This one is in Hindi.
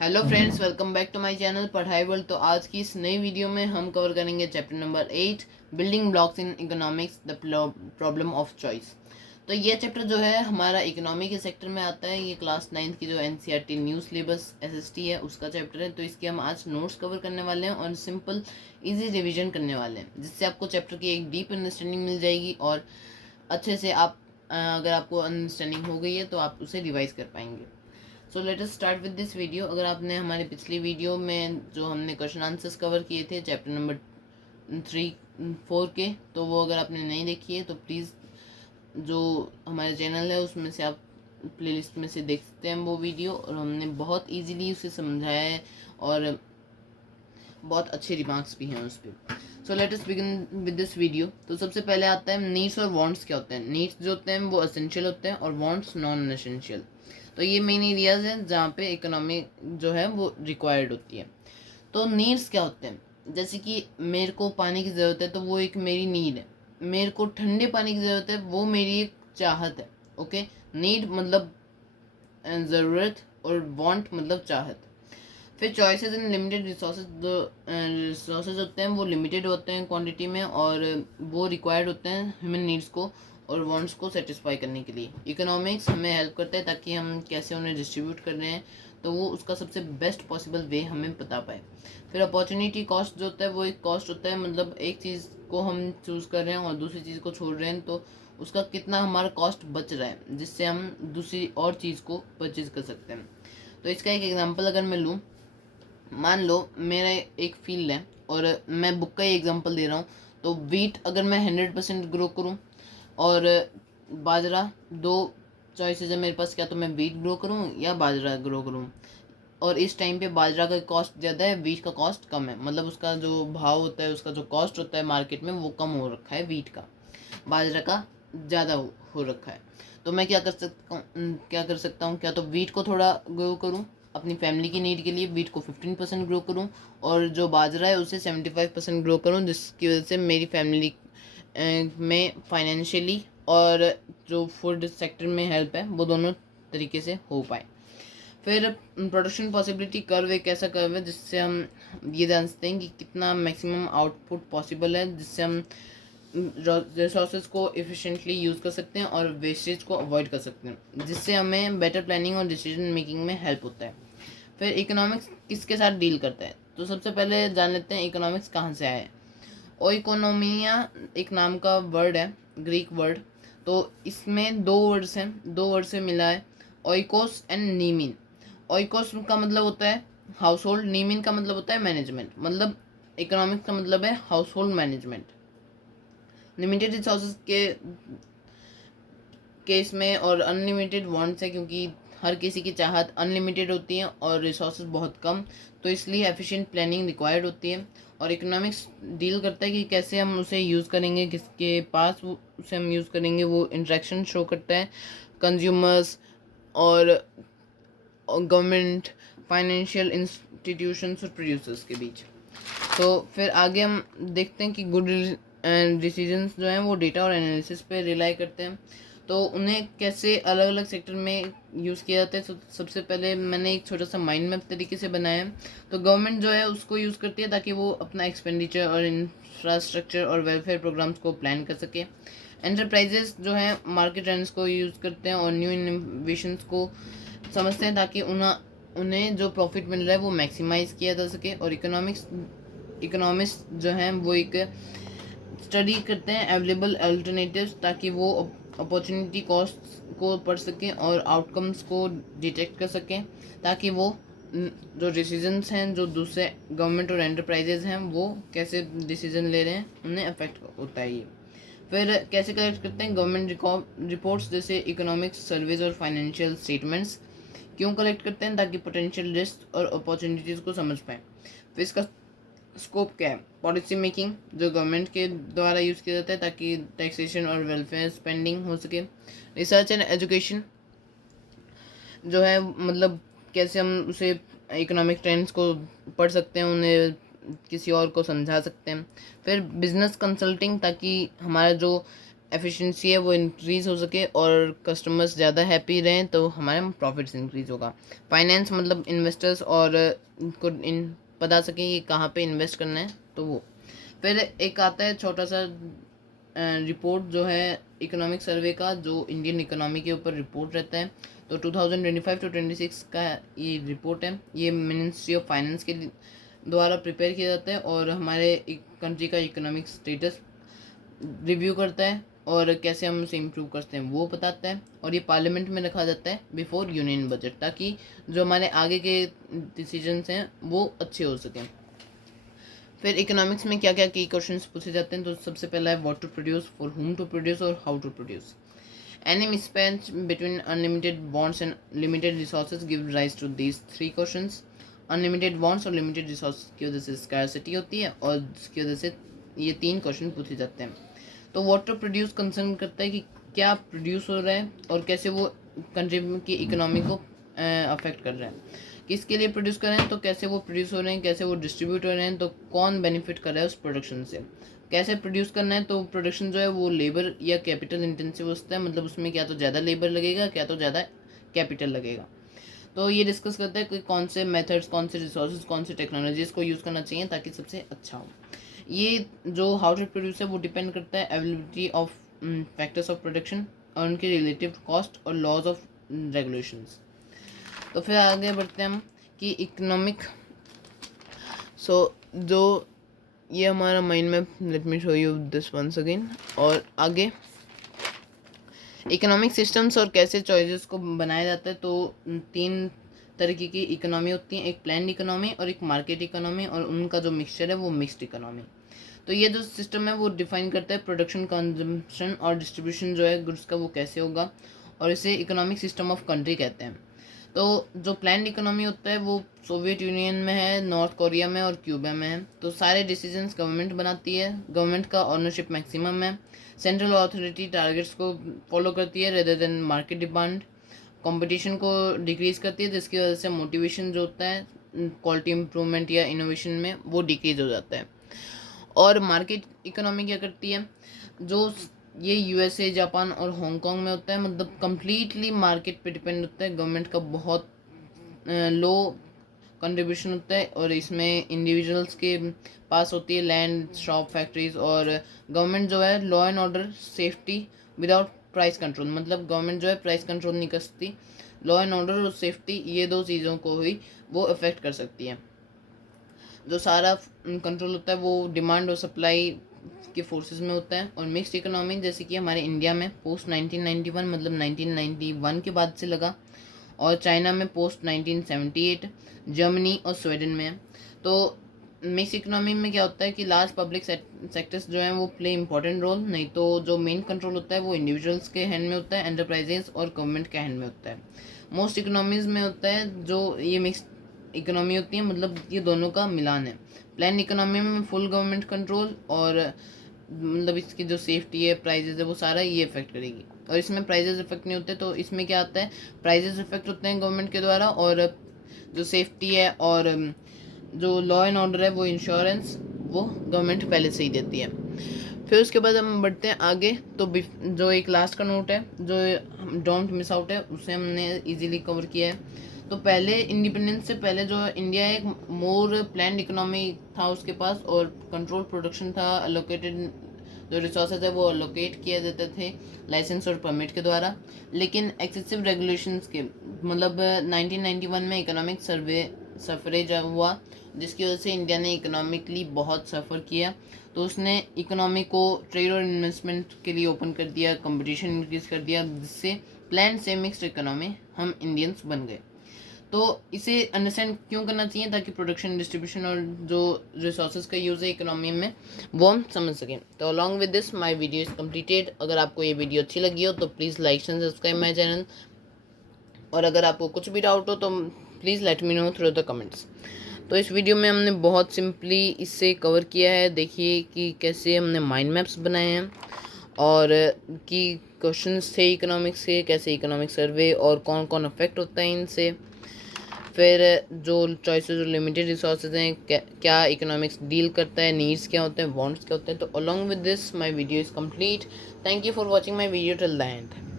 Hello friends, welcome back to my channel पढ़ाई वर्ल्ड। तो आज की इस नई वीडियो में हम कवर करेंगे chapter number 8, building blocks in economics, the problem of choice. तो ये चैप्टर जो है हमारा इकोनॉमी के सेक्टर में आता है। ये क्लास 9 की जो एनसीईआरटी न्यू सिलेबस एसएसटी है उसका चैप्टर है। तो इसके हम आज नोट्स कवर करने वाले हैं और सिंपल इजी रिविजन करने वाले हैं, जिससे आपको चैप्टर की एक डीप अंडरस्टैंडिंग मिल जाएगी और अच्छे से आप अगर आपको अंडरस्टैंडिंग हो गई है तो आप उसे रिवाइज कर पाएंगे। So let us start with this video. अगर आपने हमारी पिछली वीडियो में जो हमने क्वेश्चन आंसर्स कवर किए थे चैप्टर नंबर 3-4 के, तो वो अगर आपने नहीं देखी है तो प्लीज़ जो हमारे चैनल है उसमें से आप प्लेलिस्ट में से देख सकते हैं वो वीडियो। और हमने बहुत इजीली उसे समझाया है और बहुत अच्छे रिमार्क्स भी हैं उस पर। So let us begin with this video. तो सबसे पहले आता है नीड्स और वांट्स क्या होते हैं। नीड्स जो होते हैं वो एसेंशियल होते हैं और वांट्स नॉन एसेंशियल। तो ये मेन एरियाज हैं जहाँ पे इकोनॉमी जो है वो रिक्वायर्ड होती है। तो नीड्स क्या होते हैं, जैसे कि मेरे को पानी की ज़रूरत है तो वो एक मेरी नीड है। मेरे को ठंडे पानी की ज़रूरत है वो मेरी एक चाहत है। ओके, नीड मतलब ज़रूरत और वांट मतलब चाहत। फिर चॉइसेस इन लिमिटेड रिसोर्सेज, जो रिसोर्सेज होते हैं वो लिमिटेड होते हैं क्वांटिटी में और वो रिक्वायर्ड होते हैं ह्यूमन नीड्स को और वांट्स को सेटिस्फाई करने के लिए। इकोनॉमिक्स हमें हेल्प करता है ताकि हम कैसे उन्हें डिस्ट्रीब्यूट कर रहे हैं तो वो उसका सबसे बेस्ट पॉसिबल वे हमें बता पाए। फिर अपॉर्चुनिटी कॉस्ट जो होता है वो एक कॉस्ट होता है, मतलब एक चीज़ को हम चूज़ कर रहे हैं और दूसरी चीज़ को छोड़ रहे हैं तो उसका कितना हमारा कॉस्ट बच रहा है जिससे हम दूसरी और चीज़ को परचेज कर सकते हैं। तो इसका एक एग्जांपल अगर मैं लूँ, मान लो मेरा एक फील्ड है और मैं बुक का ही एग्जांपल दे रहा हूँ। तो वीट अगर मैं 100% ग्रो करूँ और बाजरा, दो चॉइसेस है मेरे पास, क्या तो मैं वीट ग्रो करूँ या बाजरा ग्रो करूँ। और इस टाइम पे बाजरा का कॉस्ट ज़्यादा है, वीट का कॉस्ट कम है, मतलब उसका जो भाव होता है, उसका जो कॉस्ट होता है मार्केट में वो कम हो रखा है वीट का, बाजरा का ज़्यादा हो रखा है। तो मैं क्या कर सकता हूँ, क्या तो वीट को थोड़ा ग्रो करूँ अपनी फैमिली की नीड के लिए, वीट को 15% ग्रो करूँ और जो बाजरा है उसे 75% ग्रो करूँ, जिसकी वजह से मेरी फैमिली में फाइनेंशियली और जो फूड सेक्टर में हेल्प है वो दोनों तरीके से हो पाए। फिर प्रोडक्शन पॉसिबिलिटी कर्व एक ऐसा कर्व है जिससे हम ये जान सकते हैं कि कितना मैक्सिमम आउटपुट पॉसिबल है, जिससे हम रिसोर्सेज को एफिशिएंटली यूज़ कर सकते हैं और वेस्टेज को अवॉइड कर सकते हैं, जिससे हमें बेटर प्लानिंग और डिसीजन मेकिंग में हेल्प होता है। फिर इकोनॉमिक्स किसके साथ डील करता है, तो सबसे पहले जान लेते हैं इकोनॉमिक्स कहाँ से आया है। ओइकोनोमिया एक नाम का वर्ड है, ग्रीक वर्ड। तो इसमें दो वर्ड से मिला है, ओइकोस एंड नीमिन। ओइकोस का मतलब होता है हाउस होल्ड, नीमिन का मतलब होता है मैनेजमेंट, मतलब इकोनॉमिक्स का मतलब है house hold management. Limited resources के केस में और अनलिमिटेड वांट्स है, क्योंकि हर किसी की चाहत अनलिमिटेड होती है और रिसोर्सेज बहुत कम, तो इसलिए एफिशिएंट प्लानिंग रिक्वायर्ड होती है। और इकोनॉमिक्स डील करता है कि कैसे हम उसे यूज़ करेंगे, किसके पास उसे हम यूज़ करेंगे, वो इंटरेक्शन शो करता है कंज्यूमर्स और गवर्नमेंट, फाइनेंशियल इंस्टीट्यूशंस और प्रोड्यूसर्स के बीच। तो फिर आगे हम देखते हैं कि गुड डिसीजंस जो हैं वो डेटा और एनालिसिस पे रिलाई करते हैं। तो उन्हें कैसे अलग अलग सेक्टर में यूज़ किया जाता है, तो सबसे पहले मैंने एक छोटा सा माइंड मैप तरीके से बनाया है। तो गवर्नमेंट जो है उसको यूज़ करती है ताकि वो अपना एक्सपेंडिचर और इंफ्रास्ट्रक्चर और वेलफेयर प्रोग्राम्स को प्लान कर सके। एंटरप्राइजेस जो हैं मार्केट ट्रेंड्स को यूज़ करते हैं और न्यू इनोवेशंस को समझते हैं ताकि उन्हें जो प्रॉफिट मिल रहा है वो मैक्सिमाइज़ किया जा सके। और इकोनॉमिस्ट जो हैं वो एक स्टडी करते हैं अवेलेबल अल्टरनेटिव्स ताकि वो अपॉर्चुनिटी कॉस्ट को पढ़ सकें और आउटकम्स को डिटेक्ट कर सकें, ताकि वो जो डिसीजंस हैं जो दूसरे गवर्नमेंट और एंटरप्राइजेज हैं वो कैसे डिसीजन ले रहे हैं उन्हें अफेक्ट होता है ये। फिर कैसे कलेक्ट करते हैं गवर्नमेंट रिपोर्ट्स जैसे इकोनॉमिक्स सर्वेज और फाइनेंशियल स्टेटमेंट्स। क्यों कलेक्ट करते हैं, ताकि पोटेंशियल रिस्क और अपॉर्चुनिटीज़ को समझ पाएँ। फिर इसका स्कोप क्या है, पॉलिसी मेकिंग जो गवर्नमेंट के द्वारा यूज़ किया जाता है ताकि टैक्सेशन और वेलफेयर स्पेंडिंग हो सके। रिसर्च एंड एजुकेशन जो है, मतलब कैसे हम उसे इकोनॉमिक ट्रेंड्स को पढ़ सकते हैं, उन्हें किसी और को समझा सकते हैं। फिर बिजनेस कंसल्टिंग ताकि हमारा जो एफिशिएंसी है वो इंक्रीज़ हो सके और कस्टमर्स ज़्यादा हैप्पी रहें तो हमारे प्रॉफिट्स इंक्रीज़ होगा। फाइनेंस मतलब इन्वेस्टर्स और को इन बता सकें कि कहाँ पे इन्वेस्ट करना है तो वो। फिर एक आता है छोटा सा रिपोर्ट जो है इकोनॉमिक सर्वे का, जो इंडियन इकोनॉमी के ऊपर रिपोर्ट रहता है। तो 2025 टू 26 का ये रिपोर्ट है, ये मिनिस्ट्री ऑफ फाइनेंस के द्वारा प्रिपेयर किया जाता है और हमारे कंट्री का इकोनॉमिक स्टेटस रिव्यू करता है और कैसे हम उसे इम्प्रूव करते हैं वो बताता है। और ये पार्लियामेंट में रखा जाता है बिफोर यूनियन बजट, ताकि जो हमारे आगे के डिसीजंस हैं वो अच्छे हो सकें। फिर इकोनॉमिक्स में क्या क्या की क्वेश्चंस पूछे जाते हैं, तो सबसे पहला है what to produce, for whom to produce और how to produce. Any mismatch between unlimited bonds and limited resources give rise to these three questions. Unlimited bonds और लिमिटेड रिसोर्स की वजह से स्कैरसिटी होती है और जिसकी वजह से ये तीन क्वेश्चन पूछे जाते हैं। तो व्हाट टू प्रोड्यूस कंसर्न करता है कि क्या प्रोड्यूस हो रहा है और कैसे वो कंट्री की इकोनॉमी को अफेक्ट कर रहा है। किसके लिए प्रोड्यूस कर रहे हैं तो कैसे वो प्रोड्यूस हो रहे हैं, कैसे वो डिस्ट्रीब्यूट हो रहे हैं, तो कौन बेनिफिट कर रहा है उस प्रोडक्शन से। कैसे प्रोड्यूस करना है तो प्रोडक्शन जो है वो लेबर या कैपिटल इंटेंसिव होता है, मतलब उसमें क्या तो ज़्यादा लेबर लगेगा क्या तो ज़्यादा कैपिटल लगेगा। तो ये डिस्कस करता है कि कौन से मेथड्स, कौन से रिसोर्सेज, कौन से टेक्नोलॉजीज़ को यूज़ करना चाहिए ताकि सबसे अच्छा हो। ये जो हाउ टू प्रोड्यूस है वो डिपेंड करता है availability of factors of production और उनके रिलेटिव कॉस्ट और लॉज ऑफ रेगुलेशंस। तो फिर आगे बढ़ते हैं हम कि इकोनॉमिक जो ये हमारा mind map, let me show you this once again. और आगे इकोनॉमिक सिस्टम्स और कैसे चॉइसेस को बनाया जाता है, तो तीन तरीके की इकोनॉमी होती है, एक प्लान इकोनॉमी और एक मार्केट इकोनॉमी, और उनका जो मिक्सचर है वो मिक्स्ड इकोनॉमी। तो ये जो सिस्टम है वो डिफाइन करता है प्रोडक्शन, कंजम्पशन और डिस्ट्रीब्यूशन जो है गुड्स का वो कैसे होगा, और इसे इकोनॉमिक सिस्टम ऑफ कंट्री कहते हैं। तो जो प्लान इकोनॉमी होता है वो सोवियत यूनियन में है, नॉर्थ कोरिया में और क्यूबा में है। तो सारे डिसीजंस गवर्नमेंट बनाती है, गवर्नमेंट का ऑनरशिप मैक्सिमम है, सेंट्रल अथॉरिटी टारगेट्स को फॉलो करती है rather than market demand, competition को डिक्रीज करती है जिसकी वजह से मोटिवेशन जो होता है क्वालिटी इंप्रूवमेंट या इनोवेशन में वो डिक्रीज हो जाता है। और मार्केट इकोनॉमी क्या करती है, जो ये यूएसए, जापान और हांगकांग में होता है, मतलब कम्प्लीटली मार्केट पे डिपेंड होता है, गवर्नमेंट का बहुत लो कंट्रीब्यूशन होता है और इसमें इंडिविजुअल्स के पास होती है लैंड, शॉप, फैक्ट्रीज, और गवर्नमेंट जो है law and order, safety without price control, मतलब गवर्नमेंट जो है प्राइस कंट्रोल नहीं कर सकती, लॉ एंड ऑर्डर और सेफ्टी ये दो चीज़ों को ही वो अफेक्ट कर सकती है। जो सारा कंट्रोल होता है वो डिमांड और सप्लाई के फोर्सेस में होता है। और मिक्स्ड इकोनॉमी जैसे कि हमारे इंडिया में पोस्ट 1991 मतलब 1991 के बाद से लगा, और चाइना में पोस्ट 1978, जर्मनी और स्वीडन में है। तो मिक्स इकोनॉमी में क्या होता है कि लार्ज पब्लिक सेक्टर्स जो हैं वो प्ले इंपॉर्टेंट रोल, नहीं तो जो मेन कंट्रोल होता है वो इंडिविजुअल्स के हैंड में होता है, एंटरप्राइजेस और गवर्नमेंट के हैंड में होता है। मोस्ट इकोनॉमीज में होता है जो ये मिक्स इकोनॉमी होती है, मतलब ये दोनों का मिलान है। प्लान इकोनॉमी में फुल गवर्नमेंट कंट्रोल और मतलब इसकी जो सेफ्टी है, प्राइजेज है, वो सारा ये इफेक्ट करेगी। और इसमें प्राइजेज इफेक्ट नहीं होते, तो इसमें क्या आता है, प्राइजेज इफेक्ट होते हैं गवर्नमेंट के द्वारा, और जो सेफ्टी है और जो लॉ एंड ऑर्डर है वो इंश्योरेंस वो गवर्नमेंट पहले से ही देती है। फिर उसके बाद हम बढ़ते हैं आगे। तो जो एक लास्ट का नोट है जो डोंट मिस आउट है उसे हमने इजीली कवर किया है। तो पहले इंडिपेंडेंस से पहले जो इंडिया एक मोर प्लान्ड इकोनॉमी था उसके पास, और कंट्रोल प्रोडक्शन था, अलोकेटेड जो रिसोर्सेज है वो अलोकेट किए जाते थे लाइसेंस और परमिट के द्वारा। लेकिन एक्सेसिव रेगुलेशंस के मतलब 1991 में इकोनॉमिक सफरेज हुआ जिसकी वजह से इंडिया ने इकोनॉमिकली बहुत सफ़र किया। तो उसने इकोनॉमी को ट्रेड और इन्वेस्टमेंट के लिए ओपन कर दिया, कंपटीशन इंक्रीज कर दिया, जिससे प्लान से मिक्स्ड इकोनॉमी हम इंडियंस बन गए। तो इसे अंडरस्टैंड क्यों करना चाहिए, ताकि प्रोडक्शन, डिस्ट्रीब्यूशन और जो रिसोर्सेज का यूज़ है इकोनॉमी में वो हम समझ सकें। तो along with this my video is completed. अगर आपको ये वीडियो अच्छी लगी हो तो please like and subscribe my channel, और अगर आपको कुछ भी डाउट हो तो please let me know through the comments. तो इस वीडियो में हमने बहुत सिंपली इससे कवर किया है, देखिए कि कैसे हमने माइंड मैप्स बनाए हैं और कि क्वेश्चंस थे इकोनॉमिक्स के, कैसे इकोनॉमिक सर्वे और कौन कौन अफेक्ट होता है इनसे। फिर जो चॉइसेस जो लिमिटेड रिसोर्सेज हैं, क्या इकोनॉमिक्स डील करता है, नीड्स क्या होते हैं, वांट्स क्या होते हैं। तो along with this my video is complete. Thank you for watching my video till the end.